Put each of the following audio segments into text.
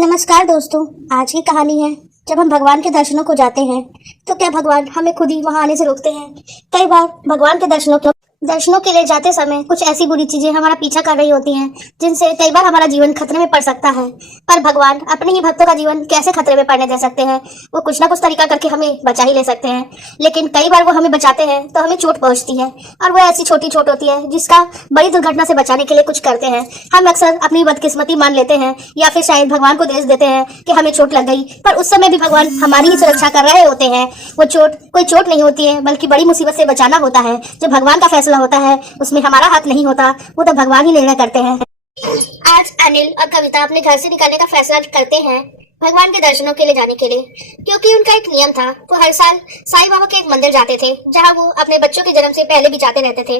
नमस्कार दोस्तों। आज की कहानी है, जब हम भगवान के दर्शनों को जाते हैं तो क्या भगवान हमें खुद ही वहां आने से रोकते हैं। कई बार भगवान के दर्शनों के लिए जाते समय कुछ ऐसी बुरी चीजें हमारा पीछा कर रही होती हैं जिनसे कई बार हमारा जीवन खतरे में पड़ सकता है। पर भगवान अपने ही भक्तों का जीवन कैसे खतरे में पड़ने दे सकते हैं, वो कुछ ना कुछ तरीका करके हमें बचा ही ले सकते हैं। लेकिन कई बार वो हमें बचाते हैं तो हमें चोट पहुंचती है, और वो ऐसी छोटी चोट होती है जिसका बड़ी दुर्घटना से बचाने के लिए कुछ करते हैं। हम अक्सर अपनी बदकिस्मती मान लेते हैं या फिर शायद भगवान को दोष देते हैं कि हमें चोट लग गई, पर उस समय भी भगवान हमारी ही सुरक्षा कर रहे होते हैं। वो चोट कोई चोट नहीं होती है, बल्कि बड़ी मुसीबत से बचाना होता है। जो भगवान का फैसला होता है उसमें हमारा हाथ नहीं होता, वो तो भगवान ही निर्णय करते हैं। आज अनिल और कविता अपने घर से निकलने का फैसला करते हैं भगवान के दर्शनों के लिए जाने के लिए, क्योंकि उनका एक नियम था। वो हर साल साईं बाबा के एक मंदिर जाते थे, जहां वो अपने बच्चों के जन्म से पहले भी जाते रहते थे।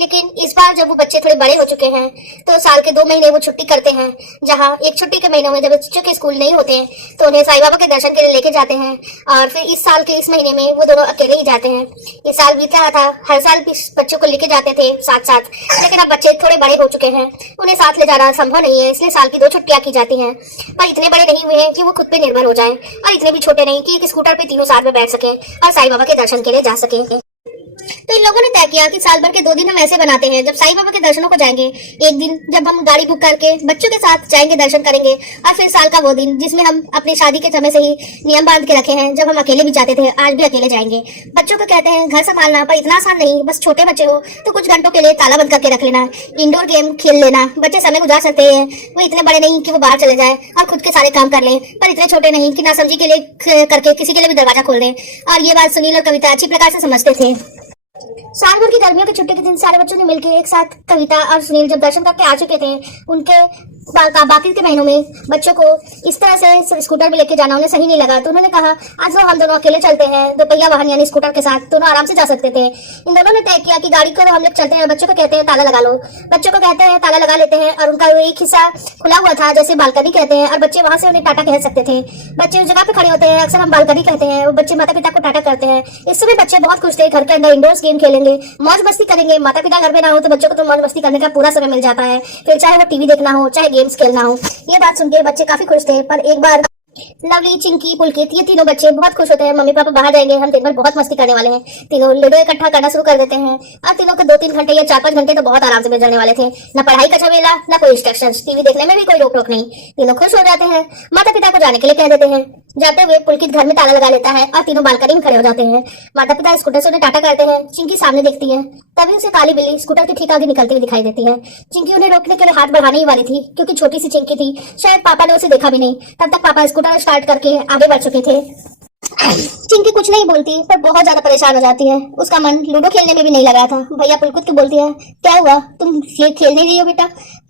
लेकिन इस बार जब वो बच्चे थोड़े बड़े हो चुके हैं तो साल के 2 महीने वो छुट्टी करते हैं, जहां एक छुट्टी के महीनों में जब बच्चों के स्कूल नहीं होते हैं तो उन्हें साईं बाबा के दर्शन के लिए लेके जाते हैं। और फिर इस साल के इस महीने में वो दोनों अकेले ही जाते हैं। इस साल बीत रहा था, हर साल भी बच्चों को लेके जाते थे साथ साथ, लेकिन अब बच्चे थोड़े बड़े हो चुके हैं, उन्हें साथ ले जाना संभव नहीं है। इसलिए साल की 2 छुट्टियां की जाती हैं, पर इतने बड़े नहीं हुए हैं कि वो खुद पे निर्भर हो जाए, और इतने भी छोटे नहीं कि एक स्कूटर पे तीनों साथ में बैठ सके और साईं बाबा के दर्शन के लिए जा सके। तो इन लोगों ने तय किया कि साल भर के 2 दिन हम ऐसे बनाते हैं, जब साईं बाबा के दर्शनों को जाएंगे, एक दिन जब हम गाड़ी बुक करके बच्चों के साथ जाएंगे दर्शन करेंगे, और फिर साल का वो दिन जिसमें हम अपनी शादी के समय से ही नियम बांध के रखे हैं, जब हम अकेले भी जाते थे आज भी अकेले जाएंगे। बच्चों को कहते हैं घर संभालना, पर इतना आसान नहीं। बस छोटे बच्चे हो तो कुछ घंटों के लिए ताला बंद करके रख लेना, इंडोर गेम खेल लेना, बच्चे समय गुजार सकते हैं। वो इतने बड़े नहीं कि वो बाहर चले जाए और खुद के सारे काम कर ले, पर इतने छोटे नहीं कि नासमझी के लिए करके किसी के लिए भी दरवाजा खोल दे। और ये बात सुनील और कविता अच्छी प्रकार से समझते थे। साल भर की गर्मियों की छुट्टी के दिन सारे बच्चों ने मिलकर एक साथ कविता और सुनील जब दर्शन करके आ चुके थे, उनके बाकी के महीनों में बच्चों को इस तरह से स्कूटर में लेके जाना उन्हें सही नहीं लगा। तो उन्होंने कहा आज हम दोनों अकेले चलते हैं, 2 पहिया वाहन यानी स्कूटर के साथ दोनों आराम से जा सकते थे। इन दोनों ने तय किया कि गाड़ी को हम लोग चलते हैं, बच्चों को कहते हैं ताला लगा लो। बच्चों को कहते हैं ताला लगा लेते हैं, और उनका एक हिस्सा खुला हुआ था जैसे बालकनी कहते हैं, और बच्चे वहां से उन्हें टाटा कह सकते थे। बच्चे उस जगह पे खड़े होते हैं, अक्सर हम बालकनी कहते हैं, और बच्चे माता पिता को टाटा करते हैं। इस समय बच्चे बहुत खुश थे, घर के अंदर इंडोर्स गेम खेलेंगे, मौज मस्ती करेंगे। माता पिता घर में ना हो तो बच्चों को तो मौज मस्ती करने का पूरा समय मिल जाता है, फिर चाहे वो टीवी देखना हो चाहे गेम्स खेलना हो। ये बात सुनकर बच्चे काफी खुश थे। पर एक बार लवली, चिंकी, पुलकित ये तीनों बच्चे बहुत खुश होते हैं। मम्मी पापा बाहर जाएंगे, हम दिन भर बहुत मस्ती करने वाले हैं। तीनों लूडो इकट्ठा करना शुरू कर देते हैं, और तीनों को 2-3 घंटे या 4-5 घंटे तो बहुत आराम से मिल जाने वाले थे। न पढ़ाई का झमेला, न कोई इंस्ट्रक्शंस, टीवी देखने में भी कोई रोक टोक नहीं। तीनों खुश हो जाते हैं, माता पिता को जाने के लिए कह देते हैं। जाते हुए पुलकित घर में ताला लगा लेता है, और तीनों बालकनी में खड़े हो जाते हैं। माता पिता स्कूटर से उन्हें टाटा करते हैं। चिंकी सामने देखती है, तभी उसे काली बिल्ली स्कूटर के ठीक आगे निकलती हुई दिखाई देती है। चिंकी उन्हें रोकने के लिए हाथ बढ़ाने ही वाली थी, क्योंकि छोटी सी चिंकी थी, शायद पापा ने उसे देखा भी नहीं। तब तक पापा स्कूटर स्टार्ट करके आगे बढ़ चुके थे। चिंकी कुछ नहीं बोलती, पर बहुत ज्यादा परेशान हो जाती है। उसका मन लूडो खेलने में भी नहीं लग रहा था। भैया पुलकित को बोलती है, क्या हुआ, तुम ये खेल नहीं रही हो बेटा?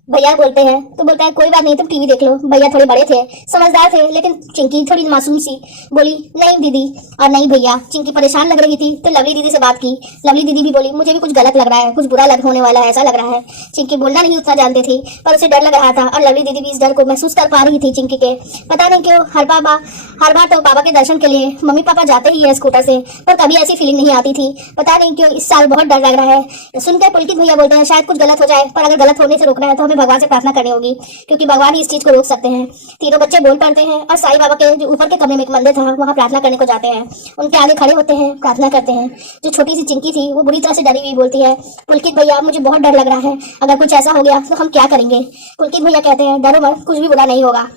भैया बोलते हैं तो बोलता है कोई बात नहीं, तुम टीवी देख लो। भैया थोड़े बड़े थे, समझदार थे, लेकिन चिंकी थोड़ी मासूम सी बोली नहीं दीदी और नहीं भैया। चिंकी परेशान लग रही थी तो लवली दीदी से बात की। लवली दीदी भी बोली मुझे भी कुछ गलत लग रहा है, कुछ बुरा होने वाला है ऐसा लग रहा है। चिंकी बोलना नहीं उतना जानती थी, पर उसे डर लग रहा था, और लवली दीदी भी इस डर को महसूस कर पा रही थी चिंकी के। पता नहीं क्यों हर बार तो बाबा के दर्शन के लिए मम्मी पापा जाते ही है स्कूटर से, पर कभी ऐसी फीलिंग नहीं आती थी। पता नहीं क्यों इस साल बहुत डर लग रहा है। सुनकर पुलकित भैया बोलते हैं शायद कुछ गलत हो जाए, पर अगर गलत होने से रोकना है तो हमें भगवान से प्रार्थना करनी होगी, क्योंकि भगवान ही इस चीज को रोक सकते हैं। तीनों बच्चे बोल पड़ते हैं, और साईं बाबा के जो ऊपर के कमरे में एक मंदिर था वहां प्रार्थना करने को जाते हैं। उनके आगे खड़े होते हैं, प्रार्थना करते हैं। जो छोटी सी चिंकी थी वो बुरी तरह से डरी हुई बोलती है, पुलकित भैया मुझे बहुत डर लग रहा है, अगर कुछ ऐसा हो गया तो हम क्या करेंगे? पुलकित भैया कहते हैं डरो मत, कुछ भी बुरा नहीं होगा,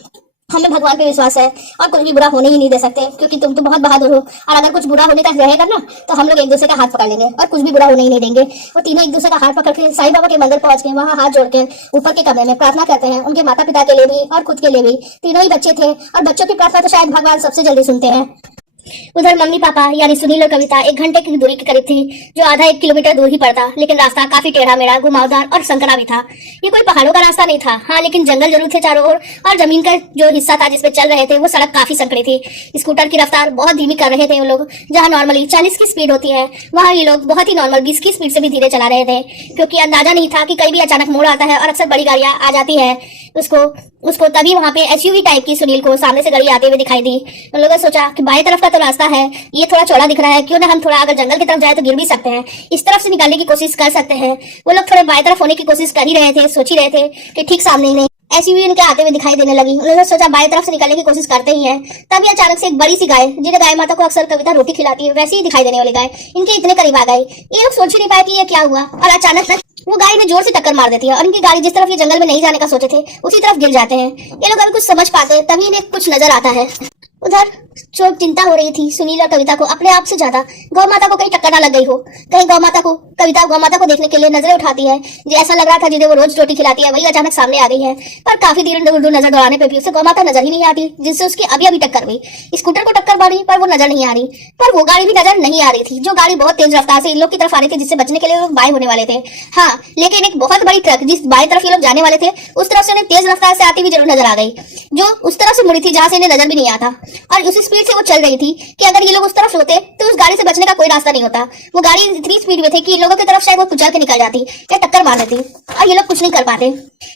हमें भगवान पे विश्वास है, और कुछ भी बुरा होने ही नहीं दे सकते, क्योंकि तुम तो बहुत बहादुर हो, और अगर कुछ बुरा होने तक रहेगा ना तो हम लोग एक दूसरे का हाथ पकड़ लेंगे और कुछ भी बुरा होने ही नहीं देंगे। और तीनों एक दूसरे का हाथ पकड़ के साईं बाबा के मंदिर पहुंच के वहां हाथ जोड़ के ऊपर के कमरे में प्रार्थना करते हैं, उनके माता पिता के लिए भी और खुद के लिए भी। तीनों ही बच्चे थे, और बच्चों की प्रार्थना तो शायद भगवान सबसे जल्दी सुनते हैं। उधर मम्मी पापा यानी सुनील और कविता 1 घंटे की दूरी के करीब थी, जो आधा 1 किलोमीटर दूर ही पड़ता, लेकिन रास्ता काफी टेढ़ा मेढ़ा, घुमावदार और संकरा भी था। ये कोई पहाड़ों का रास्ता नहीं था, हाँ, लेकिन जंगल जरूर थे चारों ओर, और जमीन का जो हिस्सा था जिसपे चल रहे थे वो सड़क काफी संकरी थी। स्कूटर की रफ्तार बहुत धीमी कर रहे थे वो लोग। जहाँ नॉर्मली 40 की स्पीड होती है, वहाँ ये लोग बहुत ही नॉर्मल 20 की स्पीड से भी धीरे चला रहे थे, क्योंकि अंदाजा नहीं था कि कहीं भी अचानक मोड़ आता है और अक्सर बड़ी गाड़ियां आ जाती है। उसको तभी वहाँ पे एसयूवी टाइप की सुनील को सामने से गाड़ी आते हुए दिखाई दी। उन लोगों ने सोचा कि बाएं तरफ का तो रास्ता है, ये थोड़ा चौड़ा दिख रहा है, क्यों ना हम थोड़ा अगर जंगल की तरफ जाए तो गिर भी सकते हैं, इस तरफ से निकालने की कोशिश कर सकते हैं। वो लोग थोड़े बाएं तरफ होने की कोशिश कर ही रहे थे, सोच ही रहे थे कि ठीक सामने ही नहीं एसयूवी इनके आते हुए दिखाई देने लगी। उन्होंने सोचा बाएं तरफ से निकलने की कोशिश करते ही हैं, तभी अचानक से एक बड़ी सी गाय, जिन्हें गाय माता को अक्सर कविता रोटी खिलाती है, वैसी ही दिखाई देने वाली गाय इनके इतने करीब आ गई। ये लोग सोच ही नहीं पाए कि ये क्या हुआ, और अचानक वो गाय ने जोर से टक्कर मार देती है और इनकी गाड़ी जिस तरफ ये जंगल में नहीं जाने का सोचे थे उसी तरफ गिर जाते हैं। ये लोग अभी कुछ समझ पाते हैं, तभी इन्हें कुछ नजर आता है। उधर जो चिंता हो रही थी सुनील और कविता को अपने आप से ज्यादा, गौ माता को कहीं टक्कर ना लग गई हो, कहीं कविता गौ माता को देखने के लिए नजरें उठाती है। जो ऐसा लग रहा था जिन्हें वो रोज रोटी खिलाती है वही अचानक सामने आ गई है, पर काफी देर दूर नजर दौड़ाने पर भी उसे गौ माता नजर ही नहीं आती, जिससे उसकी अभी टक्कर हुई। स्कूटर को टक्कर मारी पर वो नजर नहीं आ रही, पर वो गाड़ी भी नजर नहीं आ रही थी, जो गाड़ी बहुत तेज रफ्तार से इन लोग की तरफ आ रही थी, जिससे बचने के लिए लोग बाएं होने वाले थे। हाँ, लेकिन एक बहुत बड़ी ट्रक जिस बाएं तरफ ये लोग जाने वाले थे उस तरफ से उन्हें तेज रफ्तार से आती हुई जरूर नजर आ गई, जो उस तरफ से मुड़ी थी जहां से इन्हें नजर भी नहीं आता, और उसी स्पीड से वो चल रही थी कि अगर ये लोग उस तरफ होते तो उस गाड़ी से बचने का कोई रास्ता नहीं होता। वो गाड़ी इतनी स्पीड में थी कि इन लोगों की तरफ शायद वो कुचल के निकल जाती या टक्कर मार देती, और ये लोग कुछ नहीं कर पाते। इन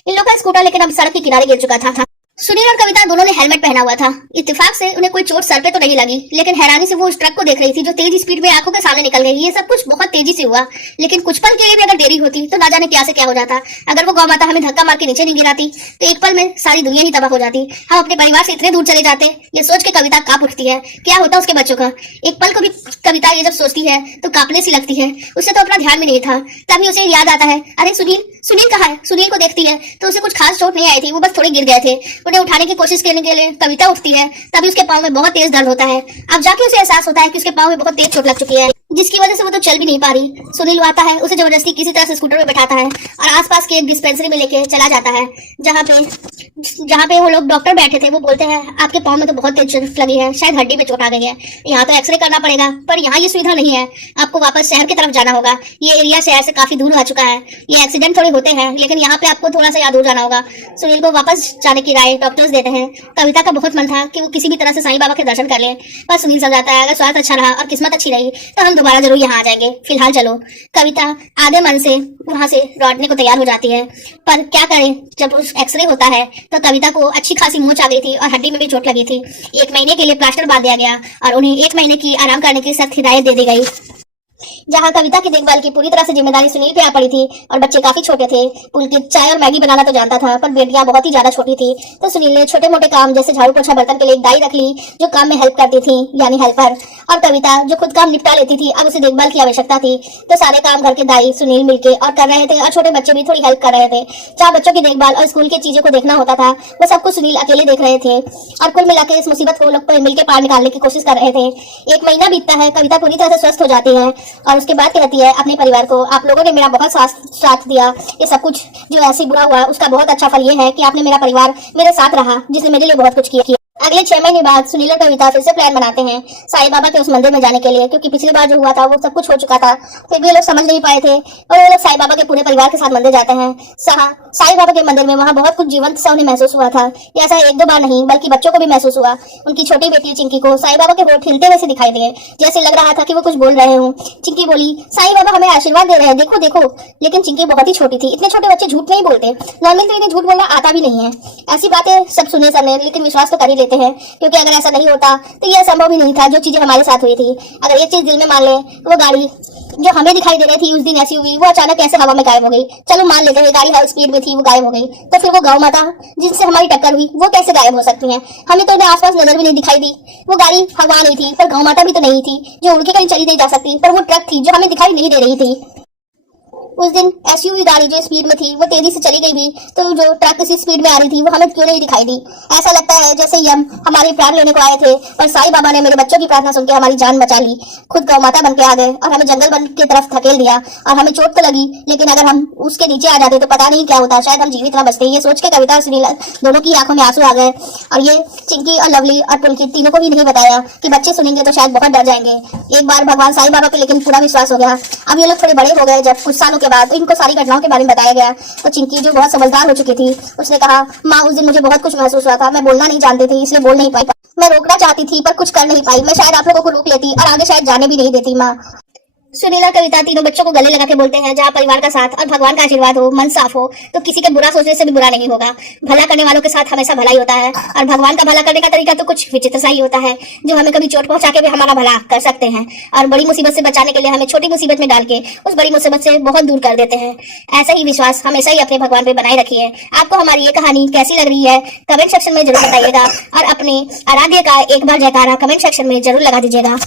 लोगों का स्कूटर लेकिन अब सड़क के किनारे गिर चुका था। सुनील और कविता दोनों ने हेलमेट पहना हुआ था। इत्तेफाक से उन्हें कोई चोट सर पे तो नहीं लगी, लेकिन हैरानी से वो उस ट्रक को देख रही थी जो तेज स्पीड में आंखों के सामने निकल गई। ये सब कुछ बहुत तेजी से हुआ, लेकिन कुछ पल के लिए भी अगर देरी होती तो ना जाने क्या से क्या हो जाता। अगर वो गौ माता हमें धक्का मार के नीचे नहीं गिराती तो एक पल में सारी दुनिया ही तबाह हो जाती। हम अपने परिवार से इतने दूर चले जाते। ये सोच के कविता कांप उठती है, क्या होता उसके बच्चों का। एक पल को भी कविता ये जब सोचती है तो कांपने सी लगती है। उसे तो अपना ध्यान भी नहीं था, तभी उसे याद आता है, अरे सुनील कहाँ है। सुनील को देखती है तो उसे कुछ खास चोट नहीं आई थी, वो बस थोड़े गिर गए थे। उन्हें उठाने की कोशिश करने के लिए कविता उठती है, तभी उसके पाँव में बहुत तेज दर्द होता है। अब जाके उसे एहसास होता है कि उसके पाँव में बहुत तेज चोट लग चुकी है, जिसकी वजह से वो तो चल भी नहीं पा रही। सुनील आता है, उसे जबरदस्ती किसी तरह से स्कूटर में बैठाता है और आसपास के एक डिस्पेंसरी में लेके चला जाता है, जहाँ पे वो लोग डॉक्टर बैठे थे। वो बोलते हैं आपके पाँव में तो बहुत तेज चोट लगी है, शायद हड्डी में चोट आ गई है, यहाँ तो एक्सरे करना पड़ेगा, पर यहाँ ये सुविधा नहीं है, आपको वापस शहर की तरफ जाना होगा। ये एरिया शहर से काफी दूर हो चुका है, ये एक्सीडेंट थोड़े होते हैं, लेकिन यहाँ पे आपको थोड़ा सा दूर जाना होगा। सुनील को वापस जाने की राय डॉक्टर्स देते हैं। कविता का बहुत मन था कि वो किसी भी तरह से साईं बाबा के दर्शन कर ले, पर सुनील समझाता है अगर स्वास्थ्य अच्छा रहा और किस्मत अच्छी रही तो हम दोबारा जरूर यहाँ आ जाएंगे, फिलहाल चलो। कविता आधे मन से वहां से लौटने को तैयार हो जाती है, पर क्या करें, जब उस एक्सरे होता है तो कविता को अच्छी खासी मोच आ गई थी और हड्डी में भी चोट लगी थी। 1 महीने के लिए प्लास्टर बांध दिया गया और उन्हें 1 महीने की आराम करने की सख्त हिदायत दे दी गई। जहाँ कविता की देखभाल की पूरी तरह से जिम्मेदारी सुनील पे आ पड़ी थी और बच्चे काफी छोटे थे। पुलकित चाय और मैगी बनाना तो जानता था, पर बेटियां बहुत ही ज्यादा छोटी थी, तो सुनील ने छोटे मोटे काम जैसे झाड़ू पोछा बर्तन के लिए एक दाई रख ली जो काम में हेल्प करती थी, यानी हेल्पर। और कविता जो खुद काम निपटा लेती थी, अब उसे देखभाल की आवश्यकता थी, तो सारे काम घर के दाई सुनील मिलके और कर रहे थे, और छोटे बच्चे भी थोड़ी हेल्प कर रहे थे। जहाँ बच्चों की देखभाल और स्कूल की चीजों को देखना होता था वो सब कुछ सुनील अकेले देख रहे थे, और कुल मिलाकर इस मुसीबत को लोग मिलकर पार निकालने की कोशिश कर रहे थे। 1 महीना बीतता है, कविता पूरी तरह से स्वस्थ हो जाती है और उसके बाद कहती है अपने परिवार को, आप लोगों ने मेरा बहुत साथ दिया, ये सब कुछ जो ऐसे बुरा हुआ उसका बहुत अच्छा फल ये है कि आपने मेरा परिवार मेरे साथ रहा, जिसने मेरे लिए बहुत कुछ किया। अगले 6 महीने बाद सुनील और कविता फिर से प्लान बनाते हैं साईं बाबा के उस मंदिर में जाने के लिए, क्योंकि पिछली बार जो हुआ था वो सब कुछ हो चुका था, फिर भी ये लोग समझ नहीं पाए थे और वो लोग साईं बाबा के पूरे परिवार के साथ मंदिर जाते हैं। साईं बाबा के मंदिर में वहाँ बहुत कुछ जीवंत सा उन्हें महसूस हुआ था। ये ऐसा 1-2 बार नहीं बल्कि बच्चों को भी महसूस हुआ। उनकी छोटी बेटी चिंकी को साईं बाबा के होठ हिलते हुए से दिखाई दिए, जैसे लग रहा था कि वो कुछ बोल रहे हो। चिंकी बोली, साईं बाबा हमें आशीर्वाद दे रहे हैं, देखो देखो। लेकिन चिंकी बहुत ही छोटी थी, इतने छोटे बच्चे झूठ नहीं बोलते, नॉर्मली तो इन्हें झूठ बोलना आता भी नहीं है। ऐसी बातें सब सुने सबने, लेकिन विश्वास तो कर ही लेते हैं, क्योंकि अगर ऐसा नहीं होता तो यह संभव ही नहीं था जो चीजें हमारे साथ हुई थी। अगर ये चीज दिल में मान ले, वो गाड़ी जो हमें दिखाई दे रही थी उस दिन एसयूवी, वो अचानक कैसे हवा में गायब हो गई। चलो मान लेते हैं गाड़ी हाई स्पीड में थी, वो गायब हो गई, तो फिर वो गौ माता जिनसे हमारी टक्कर हुई वो कैसे गायब हो सकती है? हमें तो उन्हें आसपास नजर भी नहीं दिखाई दी। वो गाड़ी हवा नहीं थी, पर गौ माता भी तो नहीं थी जो उड़ के कहीं चली नहीं जा सकती, पर वो ट्रक थी जो हमें दिखाई नहीं दे रही थी। उस दिन एसयूवी गाड़ी जो स्पीड में थी वो तेजी से चली गई भी, तो जो ट्रक इसी स्पीड में आ रही थी वो हमें क्यों नहीं दिखाई दी? ऐसा लगता है जैसे यम हमारे प्राण लेने को आए थे, और साईं बाबा ने मेरे बच्चों की प्रार्थना सुनकर हमारी जान बचा ली, खुद गौ माता बन के आ गए और हमें जंगल बन की तरफ धकेल दिया। और हमें चोट तो लगी, लेकिन अगर हम उसके नीचे आ जाते तो पता नहीं क्या होता, शायद हम जीवित न बचते। ये सोच के कविता और सुनील दोनों की आंखों में आंसू आ गए, और ये चिंकी और लवली और पुलकित तीनों को भी नहीं बताया कि बच्चे सुनेंगे तो शायद बहुत डर जाएंगे। एक बार भगवान साईं बाबा पे लेकिन पूरा विश्वास हो गया। अब ये लोग थोड़े बड़े हो गए, जब कुछ सालों के बाद इनको सारी घटनाओं के बारे में बताया गया, तो चिंकी जो बहुत समझदार हो चुकी थी उसने कहा, माँ उस दिन मुझे बहुत कुछ महसूस हुआ था, मैं बोलना नहीं जानती थी इसलिए बोल नहीं पाई, मैं रोकना चाहती थी पर कुछ कर नहीं पाई, मैं शायद आप लोगों को रोक लेती और आगे शायद जाने भी नहीं देती माँ। सुनीला कविता तीनों बच्चों को गले लगा के बोलते हैं, जहाँ परिवार का साथ और भगवान का आशीर्वाद हो, मन साफ हो, तो किसी के बुरा सोचने से भी बुरा नहीं होगा। भला करने वालों के साथ हमेशा भला ही होता है, और भगवान का भला करने का तरीका तो कुछ विचित्र सा ही होता है, जो हमें कभी चोट पहुंचा के भी हमारा भला कर सकते हैं, और बड़ी मुसीबत से बचाने के लिए हमें छोटी मुसीबत में डाल के उस बड़ी मुसीबत से बहुत दूर कर देते हैं। ऐसा ही विश्वास हमेशा ही अपने भगवान पे बनाए रखिए। आपको हमारी ये कहानी कैसी लग रही है कमेंट सेक्शन में जरूर बताइएगा, और अपने आराध्य का एक बार जयकारा कमेंट सेक्शन में जरूर लगा दीजिएगा।